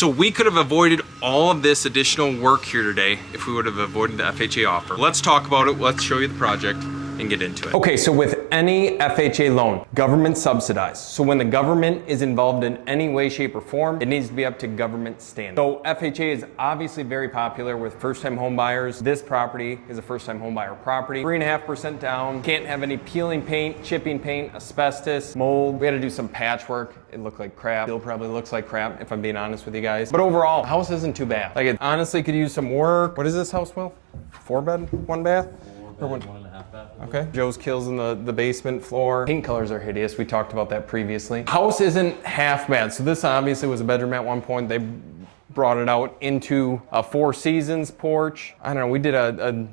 So we could have avoided all of this additional work here today if we would have avoided the FHA offer. Let's talk about it. Let's show you the project and get into it. Okay, so with any FHA loan, government subsidized. So when the government is involved in any way, shape, or form, it needs to be up to government standards. So FHA is obviously very popular with first-time home buyers. This property is a first-time home buyer property. 3.5% down, can't have any peeling paint, chipping paint, asbestos, mold. We had to do some patchwork. It looked like crap. Still probably looks like crap if I'm being honest with you guys. But overall, the house isn't too bad. Like it honestly could use some work. What is this house, Will? 4 bed, 1 bath? 4 bed, 1.5 bath. Okay. Joe's kills in the basement floor. Paint colors are hideous. We talked about that previously. House isn't half bad. So this obviously was a bedroom at one point. They brought it out into a 4 seasons porch. I don't know. We did a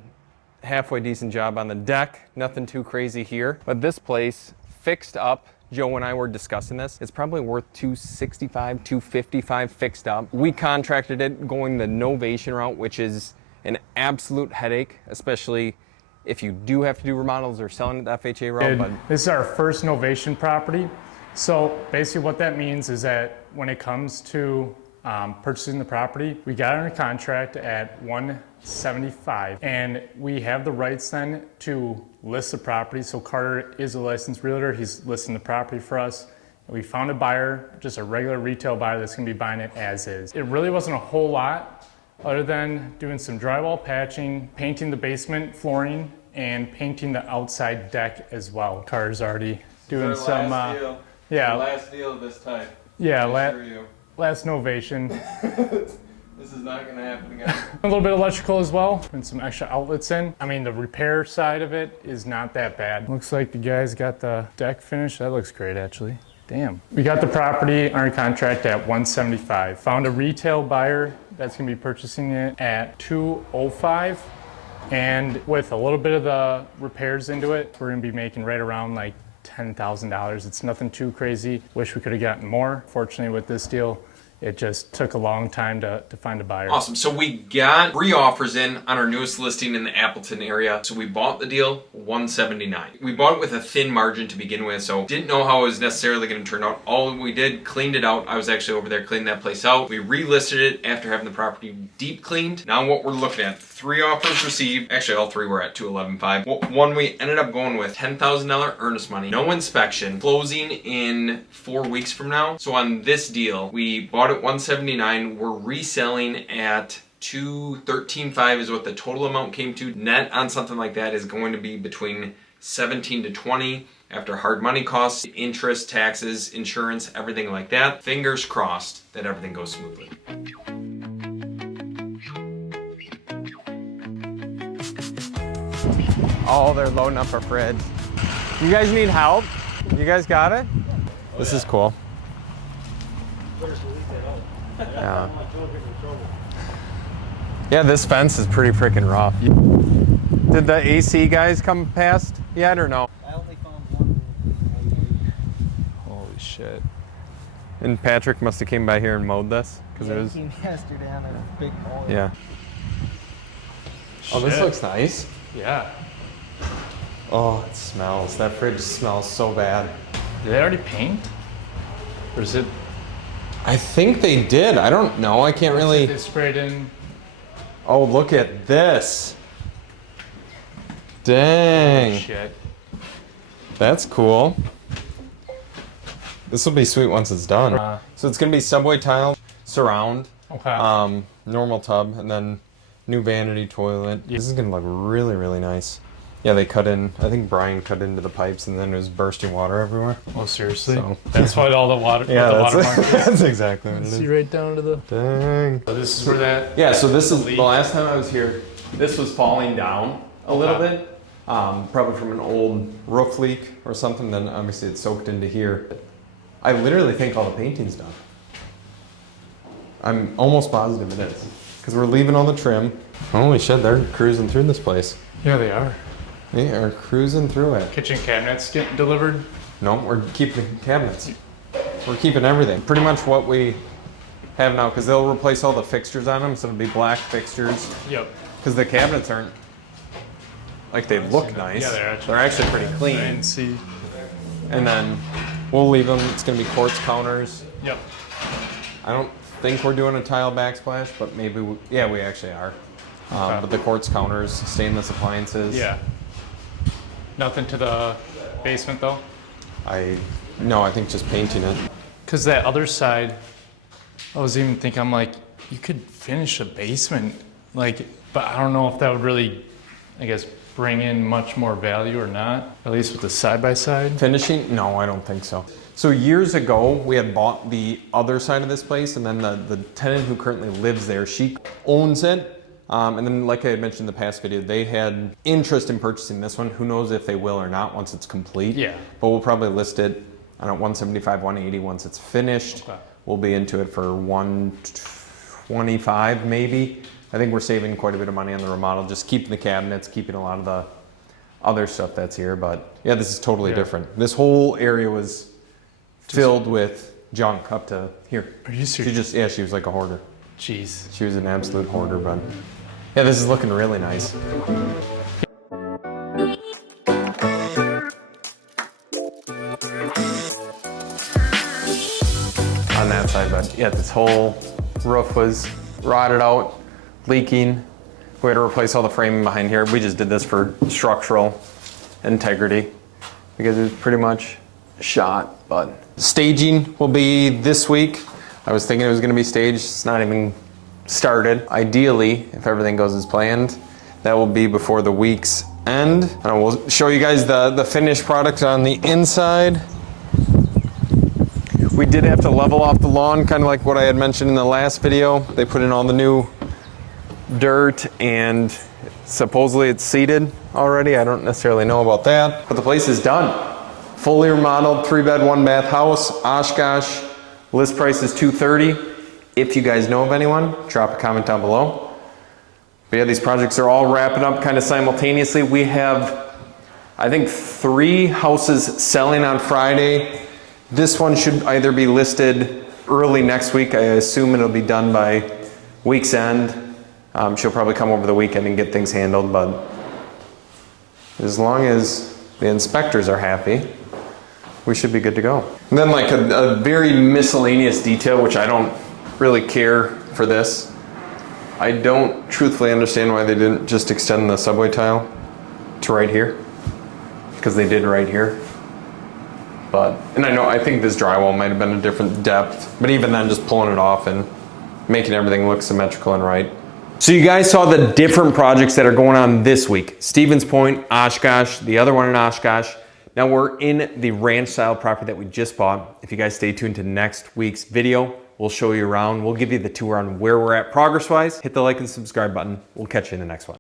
halfway decent job on the deck. Nothing too crazy here. But this place fixed up. Joe and I were discussing this. It's probably worth $265, $255 fixed up. We contracted it going the Novation route, which is an absolute headache, especially if you do have to do remodels or selling the FHA route. But this is our first Novation property. So basically what that means is that when it comes to purchasing the property, we got under contract at $175, and we have the rights then to list the property. So Carter is a licensed realtor. He's listing the property for us. We found a buyer, just a regular retail buyer that's gonna be buying it as is. It really wasn't a whole lot other than doing some drywall patching, painting the basement flooring, and painting the outside deck as well. Carter's already doing some, deal. yeah. Last deal of this type. Yeah, last Novation. This is not gonna happen again. A little bit of electrical as well, and some extra outlets in. I mean, the repair side of it is not that bad. Looks like the guys got the deck finished. That looks great, actually. Damn. We got the property under contract at $175. Found a retail buyer that's gonna be purchasing it at $205. And with a little bit of the repairs into it, we're gonna be making right around like $10,000. It's nothing too crazy. Wish we could have gotten more. Fortunately, with this deal, it just took a long time to find a buyer. Awesome. So we got 3 offers in on our newest listing in the Appleton area. So we bought the deal, $179. We bought it with a thin margin to begin with, so didn't know how it was necessarily going to turn out. All we did, cleaned it out. I was actually over there cleaning that place out. We relisted it after having the property deep cleaned. Now what we're looking at, 3 offers received. Actually, all 3 were at $211,500. One we ended up going with $10,000 earnest money, no inspection, closing in 4 weeks from now. So on this deal, we bought at $179. We're reselling at $213,500 is what the total amount came to. Net on something like that is going to be between $17 to $20 after hard money costs, interest, taxes, insurance, everything like that. Fingers crossed that everything goes smoothly. Oh, they're loading up our fridge. You guys need help? You guys got it? Oh, this is cool. Yeah. Yeah, this fence is pretty freaking rough. Did the AC guys come past yet or no? I only found one. Holy shit. And Patrick must have came by here and mowed this? Because it was... He came yesterday on a big mower. Yeah. Oh, this looks nice. Yeah. Oh, it smells. That fridge smells so bad. Did they already paint? Or is it? I think they did. I don't know. I can't really... They sprayed in. Oh, look at this. Dang. Oh, shit. That's cool. This will be sweet once it's done. So it's going to be subway tile, surround, Okay. normal tub, and then new vanity toilet. Yeah. This is going to look really, really nice. Yeah, they cut in, I think Brian cut into the pipes and then it was bursting water everywhere. Oh, seriously? So, that's why all the water, yeah, the watermark is. that's exactly what it is. See right down to the... Dang. So this is where that... Yeah, so this is, the last time I was here, this was falling down a little bit. Probably from an old roof leak or something, then obviously it soaked into here. I literally think all the painting's done. I'm almost positive it is. Because we're leaving all the trim. Holy shit, they're cruising through this place. Yeah, they are. They are cruising through it. Kitchen cabinets getting delivered? No, we're keeping the cabinets. We're keeping everything. Pretty much what we have now, because they'll replace all the fixtures on them, so it'll be black fixtures. Yep. Because the cabinets aren't, like they look nice. Yeah, they're actually pretty clean. I didn't see. And then we'll leave them, it's gonna be quartz counters. Yep. I don't think we're doing a tile backsplash, but maybe, yeah, we actually are. Okay. But the quartz counters, stainless appliances. Yeah. Nothing to the basement though? No, I think just painting it. Because that other side, I was even thinking, I'm like, you could finish a basement, like, but I don't know if that would really, I guess, bring in much more value or not, at least with the side-by-side. Finishing? No, I don't think so. So years ago, we had bought the other side of this place, and then the tenant who currently lives there, she owns it. And then, like I had mentioned in the past video, they had interest in purchasing this one. Who knows if they will or not once it's complete. Yeah. But we'll probably list it, I don't know, 175, 180 once it's finished. Okay. We'll be into it for 125 maybe. I think we're saving quite a bit of money on the remodel, just keeping the cabinets, keeping a lot of the other stuff that's here. But yeah, this is totally different. This whole area was filled with junk up to here. Are you serious? She was like a hoarder. Jeez. She was an absolute hoarder, but yeah, this is looking really nice. On that side, but yeah, this whole roof was rotted out, leaking. We had to replace all the framing behind here. We just did this for structural integrity because it was pretty much shot, but staging will be this week. I was thinking it was gonna be staged. It's not even started. Ideally, if everything goes as planned, that will be before the week's end. And we'll show you guys the finished product on the inside. We did have to level off the lawn, kind of like what I had mentioned in the last video. They put in all the new dirt and supposedly it's seeded already. I don't necessarily know about that, but the place is done. Fully remodeled, 3-bed, 1-bath house, Oshkosh. List price is $230. If you guys know of anyone, drop a comment down below. But yeah, these projects are all wrapping up kind of simultaneously. We have, I think, 3 houses selling on Friday. This one should either be listed early next week. I assume it'll be done by week's end. She'll probably come over the weekend and get things handled, but as long as the inspectors are happy, we should be good to go. And then like a very miscellaneous detail, which I don't really care for this. I don't truthfully understand why they didn't just extend the subway tile to right here, because they did right here. But, and I think this drywall might have been a different depth, but even then just pulling it off and making everything look symmetrical and right. So you guys saw the different projects that are going on this week. Stevens Point, Oshkosh, the other one in Oshkosh. Now we're in the ranch style property that we just bought. If you guys stay tuned to next week's video, we'll show you around. We'll give you the tour on where we're at progress-wise. Hit the like and subscribe button. We'll catch you in the next one.